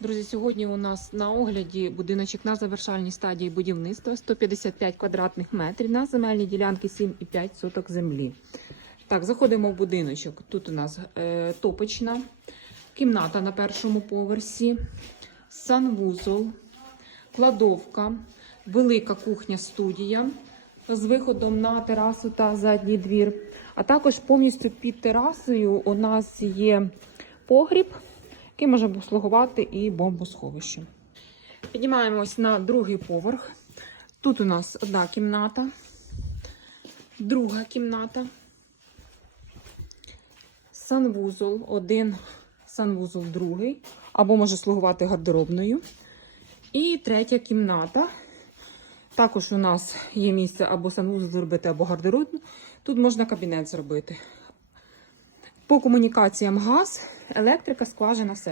Друзі, сьогодні у нас на огляді будиночок на завершальній стадії будівництва 155 квадратних метрів на земельній ділянці 7,5 соток землі. Так, заходимо в будиночок. Тут у нас е, топочна, кімната на першому поверсі, санвузол, кладовка, велика кухня-студія з виходом на терасу та задній двір. А також повністю під терасою у нас є погріб, який може слугувати і бомбосховищем. Піднімаємось на другий поверх. Тут у нас одна кімната, друга кімната, санвузол, один санвузол другий, або може слугувати гардеробною. І третя кімната. Також у нас є місце або санвузол зробити, або гардеробну. Тут можна кабінет зробити. По комунікаціям газ, електрика, скважина, все.